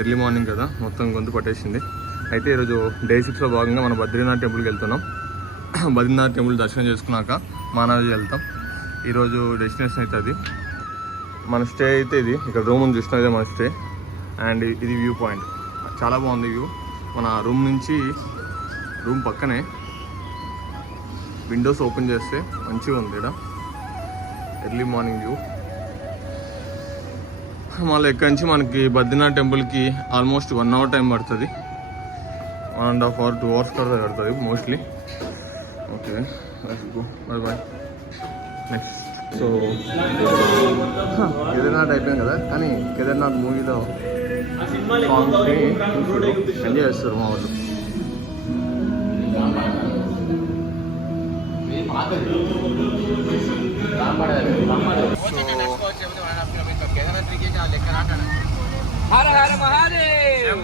Early morning కదా, మొత్తం గొంతు పట్టేసింది. అయితే ఈరోజు డే 6లో భాగంగా మనం బద్రీనాథ్ టెంపుల్కి వెళ్తున్నాం. బద్రీనాథ్ టెంపుల్ దర్శనం చేసుకున్నాక మానాజీ వెళ్తాం. ఈరోజు డెస్టినేషన్ అయితే అది. మన స్టే అయితే ఇది, ఇక్కడ రూమ్ ఉంది చూసినా, ఇదే మన స్టే. అండ్ ఇది వ్యూ పాయింట్, చాలా బాగుంది వ్యూ. మన రూమ్ నుంచి రూమ్ పక్కనే విండోస్ ఓపెన్ చేస్తే మంచిగా ఉంది ఇక్కడ ఎర్లీ మార్నింగ్ వ్యూ. మళ్ళీ ఎక్కడి నుంచి మనకి బద్రీనాథ్ టెంపుల్కి ఆల్మోస్ట్ 1 hour టైం పడుతుంది. 1.5 hour 2 hours కూడా పడుతుంది mostly. Okay, bye bye. Next so Kedarnath అయిపోయింది కదా, కానీ కేదార్నాథ్ మూవీలో సాంగ్స్ని ఎంజాయ్ చేస్తారు మా వాళ్ళు. హర హర మహాదేవ్,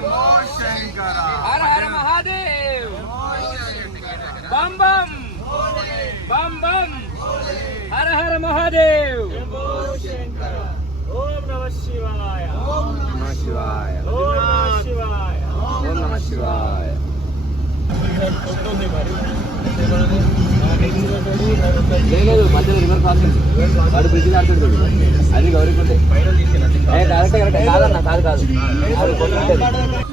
హర హర మహాదేవ్, బం బం బం బం, హర హర మహాదేవ్. ఓం నమ శివాయ, ఓం నమ శివాయ, ఓం నమ శివాయ, ఓం నమ శివాయ. లేదు మధ్యలో రివర్ క్రాసింగ్ వాడు బ్రిడ్జ్ ఆడుతుంది, అది గౌరీకుంటే కరెక్ట్ కరెక్ట్ కాదన్న, కాదు కాదు అది కొట్టుకుంటుంది.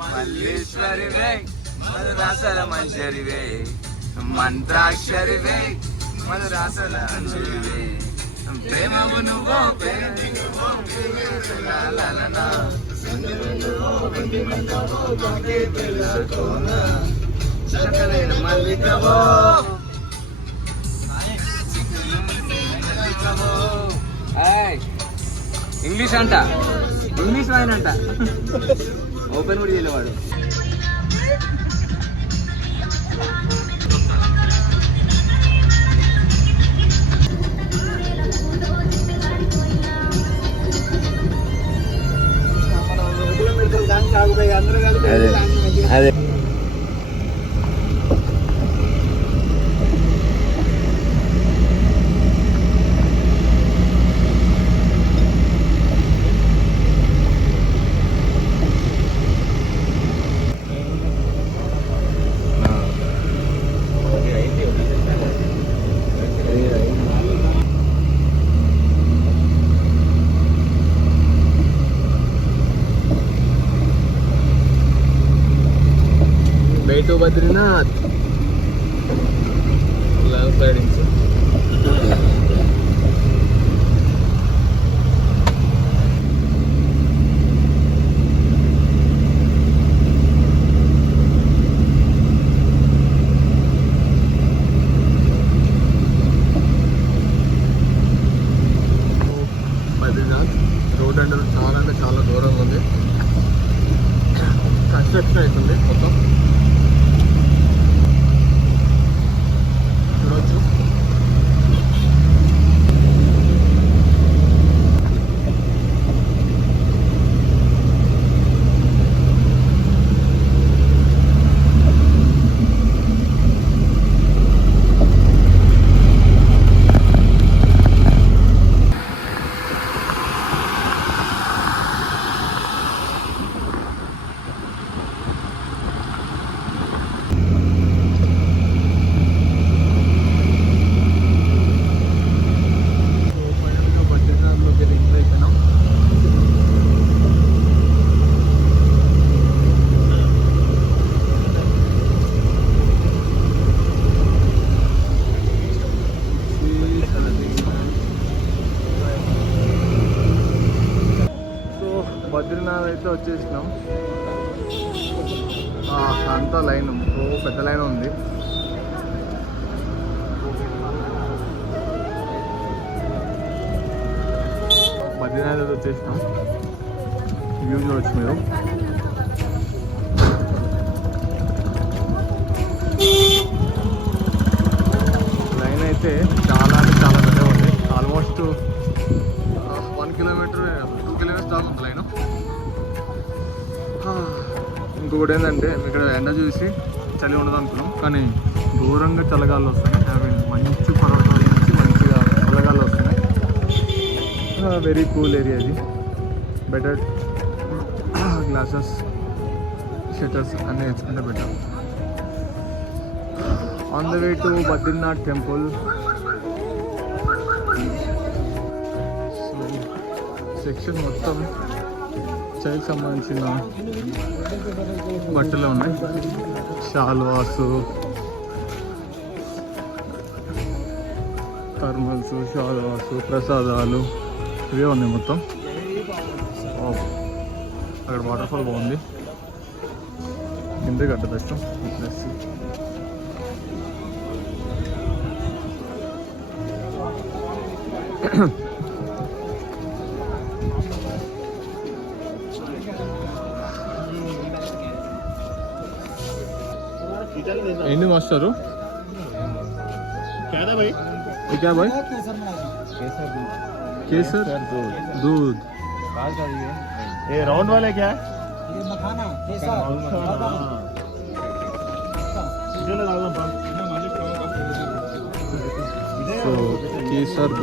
మల్లేశ్వరివే మధురాసల మంజరివే, మంత్రాక్షరివే మధురాసల అంజరివే, ప్రేమము నువ్వో మల్లికవో ఇంగ్లీష్ అంట, ఇంగ్లీష్ వైన్ అంట. ఓపెన్ కూడా చేయలేవాడు. అదే to Badrinath. Last sliding. Badrinath road under చాలా దూరంగా ఉంది. కన్స్ట్రక్షన్ అవుతుంది మొత్తం. బద్రీనాథ్ అయితే వచ్చేసినాం. అంతా లైన్, పెద్ద లైన్ ఉంది. బద్రీనాథ్ అయితే వచ్చేసినాం. వ్యూ చూడవచ్చు మీరు. లైన్ అయితే చాలా పెద్దగా ఉంది. ఆల్మోస్ట్ 1 kilometer 2 kilometers దాకా ఉంది లైన్. ఇంకొకటి ఏంటంటే ఇక్కడ ఎండ చూసి చలి ఉండదు అనుకున్నాం, కానీ దూరంగా చల్లగాలు వస్తున్నాయి. అవి మంచి పర్వతాల నుంచి మంచిగా చల్లగాలు వస్తున్నాయి. వెరీ కూల్ ఏరియా ఇది. బెటర్ గ్లాసెస్ షట్టర్స్ అన్నీ వేసుకుంటే better. On the way to Badrinath temple. So section మొత్తం చలికి సంబంధించిన బట్టలు ఉన్నాయి. షాల్వాసు, థర్మల్స్, షాల్వాసు, ప్రసాదాలు ఇవే ఉన్నాయి మొత్తం. అక్కడ వాటర్ ఫాల్ బాగుంది. కింద గడ్డ దర్శనం ప్లస్ ఏంటి మాస్టరు क्या भाई केसर दूध ये राउंड वाले क्या ये मखाना केसर సో కేసర్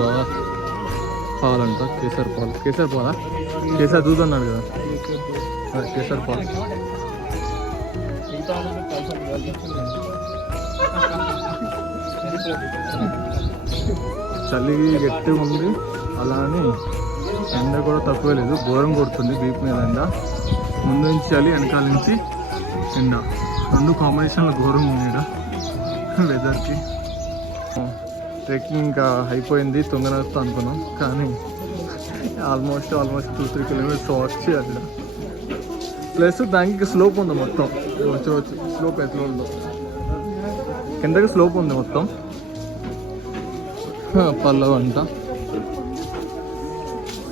పాల్ అంట. కేసర్ పాల్, కేసర్ పాలా, కేసర్ దూద్ అన్నాడు కదా, కేసర్ పాల్. చలి గట్టిగా ఉంది, అలా అని ఎండ కూడా తక్కువ లేదు. ఘోరం కొడుతుంది, బీప్ మీద ఎండ. ముందు నుంచి చలి, వెనకాల నుంచి ఎండ, రెండు కాంబినేషన్లో ఘోరం ఉంది ఇక్కడ వెదర్కి. ట్రెక్కింగ్ ఇంకా అయిపోయింది, తొందరగా వస్తా అనుకున్నాం, కానీ ఆల్మోస్ట్ 2-3 కిలోమీటర్స్ వచ్చి అక్కడ. ప్లస్ దానికి స్లోప్ ఉంది మొత్తం. వచ్చి స్లోప్ ఎట్లా ఉందో కిందకి స్లోప్ ఉంది మొత్తం. పల్లవ అంట.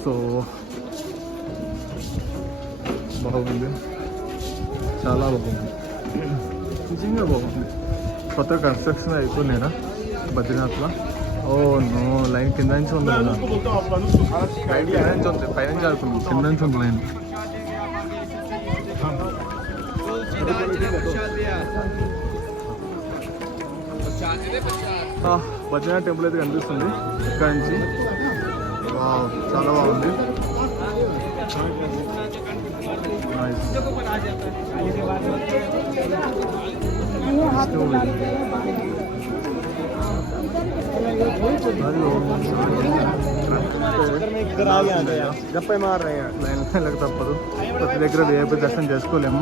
సో బాగుంది, చాలా బాగుంది, నిజంగా బాగుంది. కొత్త కన్స్ట్రక్షన్ అయిపోయినాయినా బద్రీనాథ్లో. ఓ నో, లైన్ కింద నుంచి ఉంది కదా, లైన్ కింద నుంచి ఉంది, పైనుంచి ఆడుకున్నాం, కింద నుంచి ఉంది లైన్. బద్రీనాథ్ టెంపుల్ అయితే కనిపిస్తుంది ఇక్కడ నుంచి. చాలా బాగుంది. లైన్ తప్పదు, ప్రతి దగ్గర వేపీ దర్శనం చేసుకోలేము.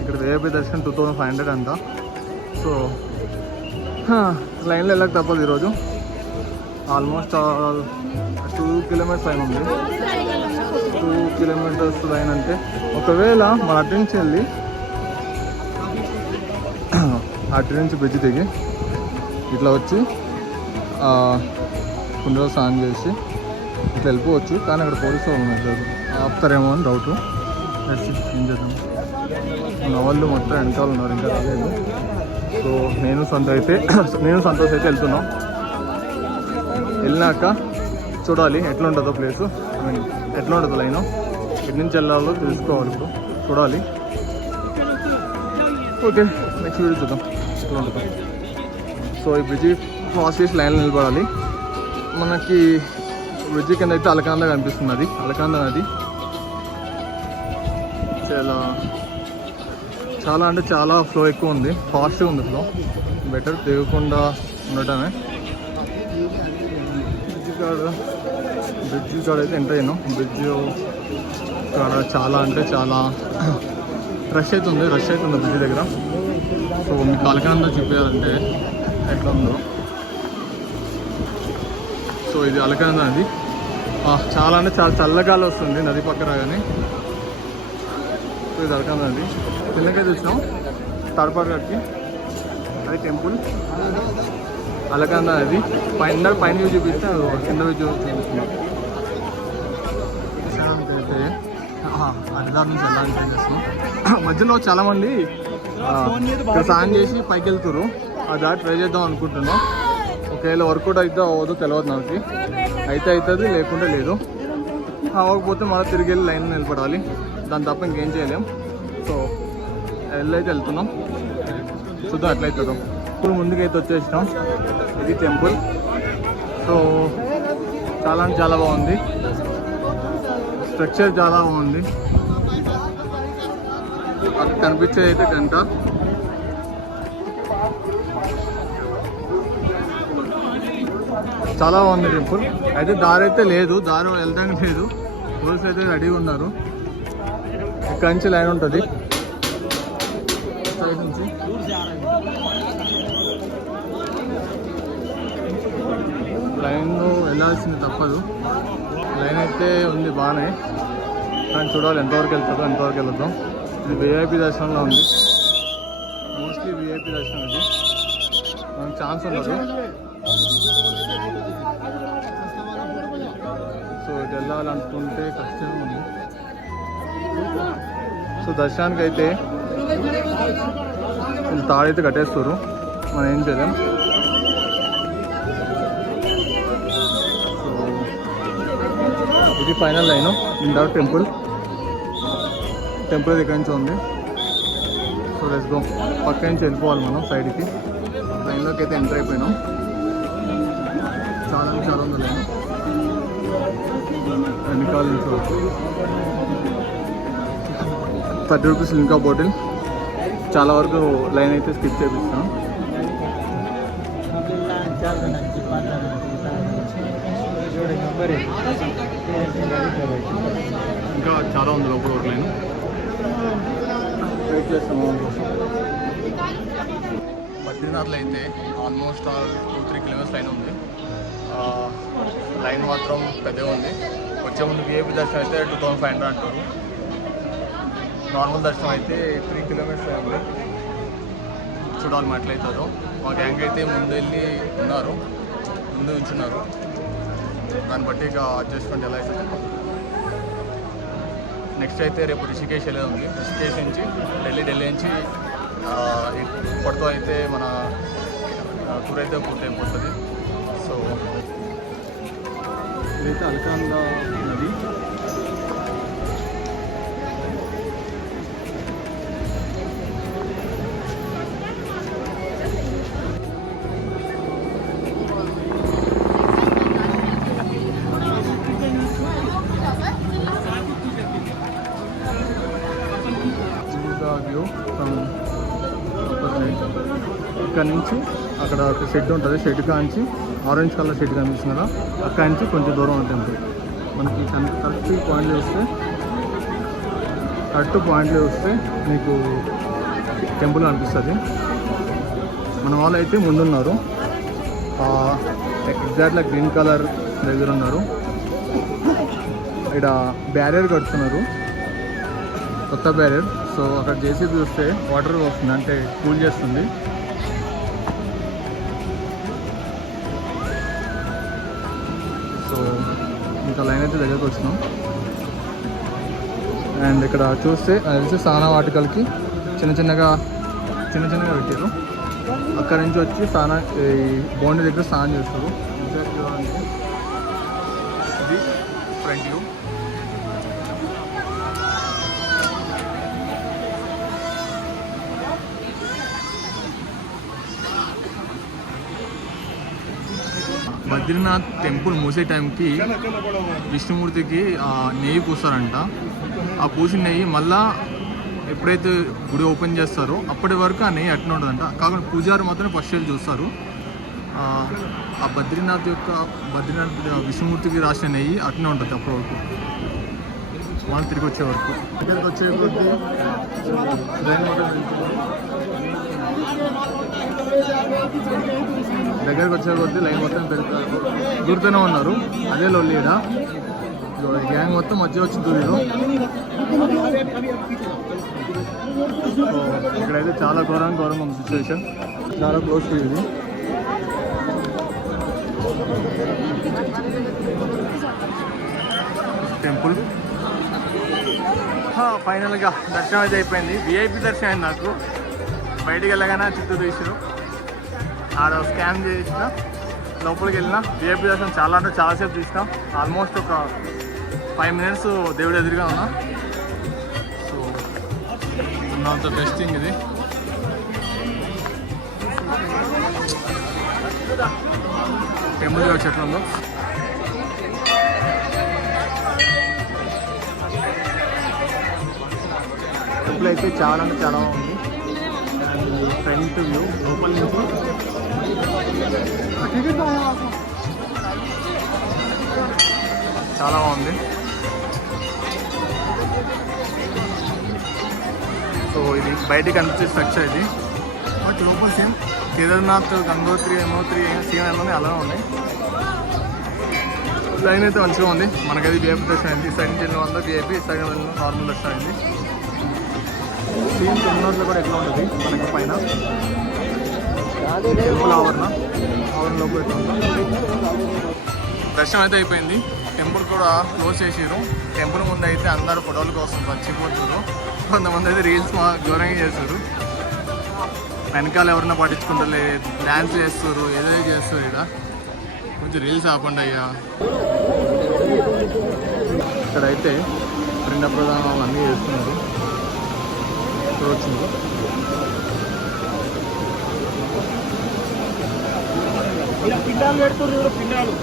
ఇక్కడ వేపీ దర్శనం 2500 అంట. సో లైన్లో వెళ్ళక తప్పదు. ఈరోజు ఆల్మోస్ట్ 2 కిలోమీటర్స్ లైన్ ఉంది. 2 కిలోమీటర్స్ లైన్ అంటే ఒకవేళ మన అటు నుంచి వెళ్ళి అటు నుంచి బ్రిడ్జ్ దిగి ఇట్లా వచ్చి కుండలో స్నానం చేసి ఇట్లా వెళ్ళిపోవచ్చు. కానీ అక్కడ పోలీసు వాళ్ళు ఉన్నారు, ఆపుతారేమో అని డౌట్. ఏం చేద్దాం, మన వాళ్ళు మొత్తం వెనకాల ఉన్నారు, ఇంకా రాలేదు. సో నేను సంతోష్ అయితే వెళ్తున్నాం. వెళ్ళినాక చూడాలి ఎట్లా ఉంటుందో ప్లేసు, ఎట్లా ఉంటుందో లైను, ఎటు నుంచి వెళ్ళాలో తెలుసుకోవాలి. ఇప్పుడు చూడాలి. ఓకే, నెక్స్ట్ వీడియో చూద్దాం ఎట్లా ఉంటుందో. సో ఈ బ్రిడ్జి క్రాస్ చేసి లైన్లో నిలబడాలి. మనకి బ్రిడ్జి కింద అయితే అలకాంద కనిపిస్తుంది, అది అలకాంద నది. చాలా అంటే చాలా ఫ్లో ఎక్కువ ఉంది, ఫాస్ట్గా ఉంది ఫ్లో. బెటర్ తెగకుండా ఉండటమే. బ్రిడ్జ్ కాడ అయితే ఎంటర్ అయ్యాను. బ్రిడ్జ్ కాడ చాలా అంటే చాలా రష్ అవుతుంది బ్రిడ్జ్ దగ్గర. సో మీకు అలకాంద చూపించాలంటే ఎట్లా ఉందో. సో ఇది అలకాంద నది. చాలా అంటే చాలా చల్లగాలి వస్తుంది నది పక్క రాగానే. సో ఇది అలకాంద నది. కిందకైతే వచ్చినాం తాడపాడుకి, అది టెంపుల్. అలకాంద నది పైన వ్యూ చూపిస్తే కింద వ్యూ చూపిస్తున్నాం. అయితే హరిద్వార్ నుంచి వెళ్ళాలని ట్రై చేస్తున్నాం. మధ్యలో చాలామంది ఇక్కడ స్నానం చేసి పైకి వెళ్తారు, అది ట్రై చేద్దాం అనుకుంటున్నాం. ఒకవేళ వర్కౌట్ అయితే అవ్వదు తెలియదు నాకు. అయితే అవుతుంది, లేకుంటే లేదు. అవ్వకపోతే మళ్ళీ తిరిగి వెళ్ళి లైన్ నిలబడాలి, దాని తప్ప ఇంకేం చేయలేం. సో వెళ్ళైతే వెళ్తున్నాం. చూద్దాం ఎట్లయితుందో. ఇప్పుడు ముందుకైతే వచ్చేసినాం. ఇది టెంపుల్. సో చాలా అంటే చాలా బాగుంది. స్ట్రక్చర్ చాలా బాగుంది. అక్కడ కనిపించేది అయితే గంట. చాలా బాగుంది టెంపుల్. అయితే దారి అయితే లేదు, దారి వెళ్ళడానికి లేదు. పోలీసులు అయితే రెడీగా ఉన్నారు. ఇక్కడి నుంచి లైన్ ఉంటుంది సైడ్ నుంచి. లైన్లో వెళ్ళాల్సింది తప్పదు. లైన్ అయితే ఉంది బాగానే, కానీ చూడాలి ఎంతవరకు వెళ్తుందో ఎంతవరకు వెళ్తాం. ఇది విఐపి దర్శనంలో ఉంది. మోస్ట్లీ విఐపి దర్శనం ఇది. మనకు ఛాన్స్ ఉండదు. సో ఇటు వెళ్ళాలనుకుంటే కష్టంగా ఉంది. సో దర్శనానికి అయితే తాడైతే కట్టేస్తారు, మనం ఏం చేయలేం. సో ఇది ఫైనల్ లైన్. ఇందాక టెంపుల్ దగ్గర నుంచి ఉంది. So let's go. పక్క నుంచి వెళ్ళిపోవాలి మనం సైడ్కి. లైన్లోకి అయితే ఎంటర్ అయిపోయినాం. చాలా ఉంది లైన్. వెనకాల నుంచి 30 రూపీస్ ఇంకా బాటిల్. చాలా వరకు లైన్ అయితే స్కిప్ చేపిస్తాం. ఇంకా చాలా ఉంది లోపల వరకు లైన్. వెయిట్ చేస్తాము. బద్రీనాథ్లో అయితే ఆల్మోస్ట్ 2-3 కిలోమీటర్స్ లైన్ ఉంది. లైన్ మాత్రం పెద్దగా ఉంది. వచ్చే ముందు విఐపి దర్శనం అయితే 2500 అంటారు. నార్మల్ దర్శనం అయితే 3 కిలోమీటర్స్ ఉంది. చూడాలి మా ఎట్లయితుందో. మా గ్యాంగ్ అయితే ముందు వెళ్ళి ఉన్నారు, ముందు ఉంచున్నారు. దాన్ని బట్టి ఇక అడ్జస్ట్మెంట్ ఎలా అవుతుంది. నెక్స్ట్ అయితే రేపు రిషికేష్ వెళ్ళేది ఉంది. రిషికేష్ నుంచి ఢిల్లీ నుంచి ఇప్పటితో అయితే మన టూర్ అయితే పూర్తయిపోతుంది. సో ఇదైతే అలకాందా నది. వ్యూ ఫ్రమ్ ఇక్కడ నుంచి అక్కడ ఒక షెడ్ ఉంటుంది. షెడ్ కాంచి ఆరెంజ్ కలర్ షెడ్ కనిపిస్తుంది కదా, అక్కడి నుంచి కొంచెం దూరం ఉంటుంది. మనకి కరెక్ట్ పాయింట్లో వస్తే మీకు టెంపుల్ కనిపిస్తుంది. మన వాళ్ళు అయితే ముందున్నారు, ఎగ్జాక్ట్గా గ్రీన్ కలర్ దగ్గర ఉన్నారు. ఇక్కడ బ్యారియర్ కడుతున్నారు, కొత్త బ్యారియర్. సో అక్కడ జేసీబీ చూస్తే వాటర్ వస్తుంది, అంటే కూల్ చేస్తుంది. సో ఇంకా లైన్ అయితే దగ్గరకు వచ్చినాం. అండ్ ఇక్కడ చూస్తే అది తెలిసి స్నాన వాటికలకి చిన్న చిన్నగా పెట్టారు. అక్కడ నుంచి వచ్చి ఈ బౌండరీ దగ్గర స్నానం చేస్తారు. ఇది ఫ్రంట్ వ్యూ. బద్రీనాథ్ టెంపుల్ మూసే టైంకి విష్ణుమూర్తికి నెయ్యి పూస్తారంట. ఆ పూసిన నెయ్యి మళ్ళా ఎప్పుడైతే గుడి ఓపెన్ చేస్తారో అప్పటి వరకు ఆ నెయ్యి అట్నే ఉంటుందంట. కాకుండా పూజారి మాత్రమే ఫస్ట్ వెళ్ళి చూస్తారు. ఆ బద్రీనాథ్ విష్ణుమూర్తికి రాసిన నెయ్యి అట్నే ఉంటుంది అప్పటి వరకు, వాళ్ళు తిరిగి వచ్చే వరకు. దగ్గరికి వచ్చే కొద్దీ లైన్ మొత్తం దూరుతూనే ఉన్నారు. అదే లొల్లీడ గ్యాంగ్ మొత్తం మధ్య వచ్చి దూరారు. ఇక్కడైతే చాలా ఘోరంగా ఉంది సిచ్యువేషన్. చాలా క్లోజ్ టు ఇది. టెంపుల్ ఫైనల్గా దర్శనం అయితే అయిపోయింది. విఐపి దర్శనం అయింది నాకు. బయటికి వెళ్ళగానే చుట్టూ తీసారు, ఆడ స్కాన్ చేసిన లోపలికి వెళ్ళిన. విఐపి దర్శనం చాలాసేపు తీసినాం. ఆల్మోస్ట్ ఒక 5 minutes దేవుడు ఎదురుగా ఉన్నా. సో నాతో బెస్ట్ థింగ్ ఇది. టెంపుల్ చూడొచ్చు ఎట్లా ఉందో. టెంపుల్ అయితే చాలా అంటే చాలా బాగుంది. అండ్ ఫ్రంట్ వ్యూ లోపల నుంచి చాలా బాగుంది. సో ఇది బయటికి కనిపించే స్ట్రక్చర్ ఇది. బట్ లోపల సేమ్ కేదార్నాథ్, గంగోత్రి, యమునోత్రి సేమ్ ఏమన్నా అలానే ఉన్నాయి. లైన్ అయితే మంచిగా ఉంది. మనకది విఐపి దర్శనం అయింది. సైడ్ నుంచి వెళ్ళిన వల్ల విఐపి, సైడ్ వెళ్ళిన నార్మల్ దర్శనం అయింది. సేమ్ యమునోత్రిలో కూడా ఎట్లా ఉంటుంది మనకి పైన టెంపుల్ ఆవరణలో కూడా ఎట్లా ఉంటుంది. దర్శనం అయితే అయిపోయింది. టెంపుల్ కూడా క్లోజ్ చేసారు. టెంపుల్ ముందు అయితే అందరూ ఫోటోల కోసం వచ్చిపోతున్నారు. కొంతమంది అయితే రీల్స్ ఘోరంగా చేస్తారు. వెనకాల ఎవరన్నా పట్టించుకుంటారు, డ్యాన్స్ చేస్తారు, ఏదో చేస్తారు. ఇక్కడ కొంచెం రీల్స్ ఆపండి అయ్యా. ఇక్కడైతే పిండ ప్రధానాలు అన్నీ చేస్తున్నారు. చూడొచ్చు. పిండాలు పెడుతున్నారు, పిండాలు.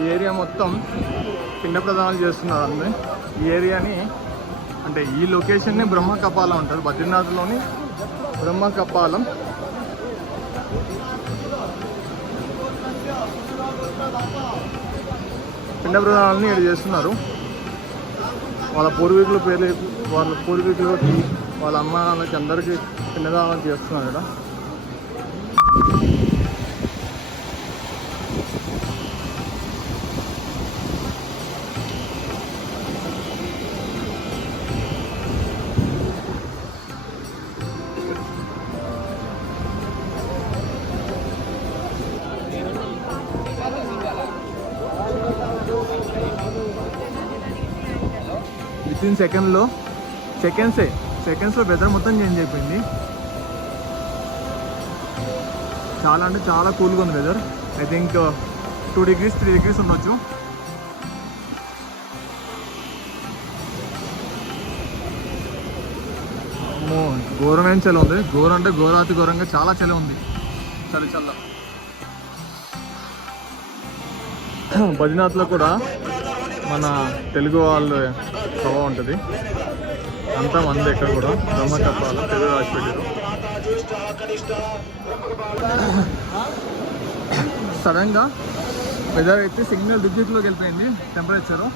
ఈ ఏరియా మొత్తం పిండ ప్రదానాలు చేస్తున్నారు అందరూ. ఈ ఏరియాని అంటే ఈ లొకేషన్ని బ్రహ్మకపాలం అంటారు. బద్రీనాథ్లోని బ్రహ్మకపాలం. పిండ ప్రదానాలని ఇక్కడ చేస్తున్నారు. వాళ్ళ పూర్వీకులకి వాళ్ళ అమ్మ వాళ్ళకి అందరికీ పిండదానాలు చేస్తున్నారు ఇక్కడ. విత్ ఇన్ సెకండ్స్లో వెదర్ మొత్తం చేంజ్ అయిపోయింది. చాలా అంటే చాలా కూల్గా ఉంది weather. I think 2 degrees 3 degrees ఉండొచ్చు. ఘోరమైన చలి ఉంది. ఘోరం అంటే ఘోరాతి ఘోరంగా చాలా చలి ఉంది. చలి చల్ల. బద్రీనాథ్లో కూడా మన తెలుగు వాళ్ళు ప్రభావం ఉంటుంది. అంతా మంది ఇక్కడ కూడా బ్రహ్మకపాలం తెలుగు రాసి పెట్టారు. సడన్గా వెదర్ అయితే సింగిల్ డిజిట్లోకి వెళ్ళిపోయింది టెంపరేచరు.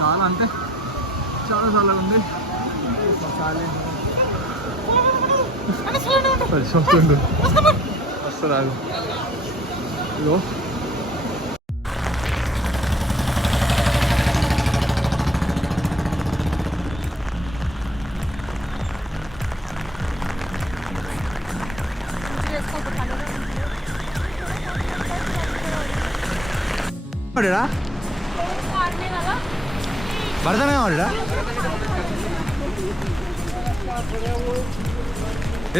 చాలా అంటే చాలా చల్లగా ఉంది. వస్తుంది ఇదో భరతనే వాడా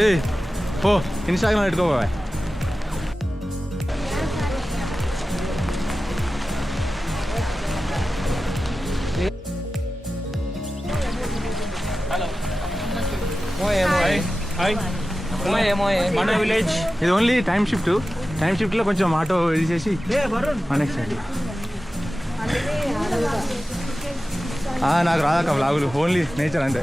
ఏ పో ఇన్స్టాగ్రామ్ పెట్టుకోబోయ్. మన విలేజ్ ఇది ఓన్లీ టైం షిఫ్ట్లో కొంచెం ఆటో తీసేసి నెక్స్ట్ నాకు రాదాక వ్లాగులు ఓన్లీ నేచర్ అంతే.